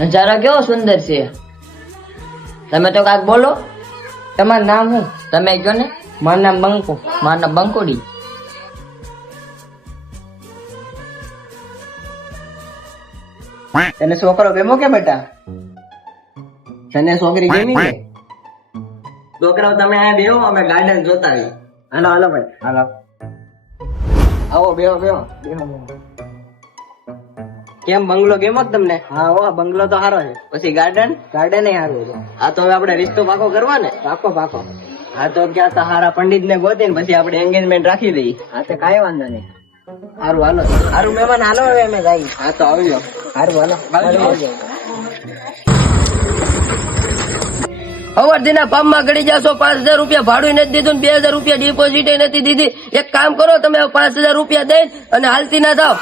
નજારો કેવો સુંદર છે. તમે તો કાક બોલો. તમારું નામ શું? તમે કયો ને. મારું નામ બંકુ. મારું નામ બંકોડી. તને છોકરો ગમ્યો કે બેટા? તને છોકરી ગમી કે? છોકરાઓ તમે આ બેહો, અમે ગાર્ડન જોતા આવી. હાલો હાલો ભાઈ હાલો. આવો બેહો બેહો. કેમ બંગલો ગેમો તમને? હા હો બંગલો તો સારો છે. પછી ગાર્ડન? ગાર્ડન એ સારું છે. આ તો હવે આપણે રિશ્તો પાકો કરવા ને. પાકો પાકો. હા તો ક્યાં સહારા પંડિત ને ગોતીને પછી આપણે એંગેજમેન્ટ રાખી દઈએ. હા તો કાંઈ વાંધો નહીં. સારું હાલો. સારું મહેમાન હાલો હવે અમે જઈએ. હા તો આવજો. સારું હાલો. આવજો. અવરદીના પંપમાં ગળી જાશો. 5,000 રૂપિયા ભાડું નથી દીધું ને 2,000 રૂપિયા ડિપોઝિટ નથી દીધી. એક કામ કરો, તમે 5,000 રૂપિયા દઈ અને હાલતી ના થાવ.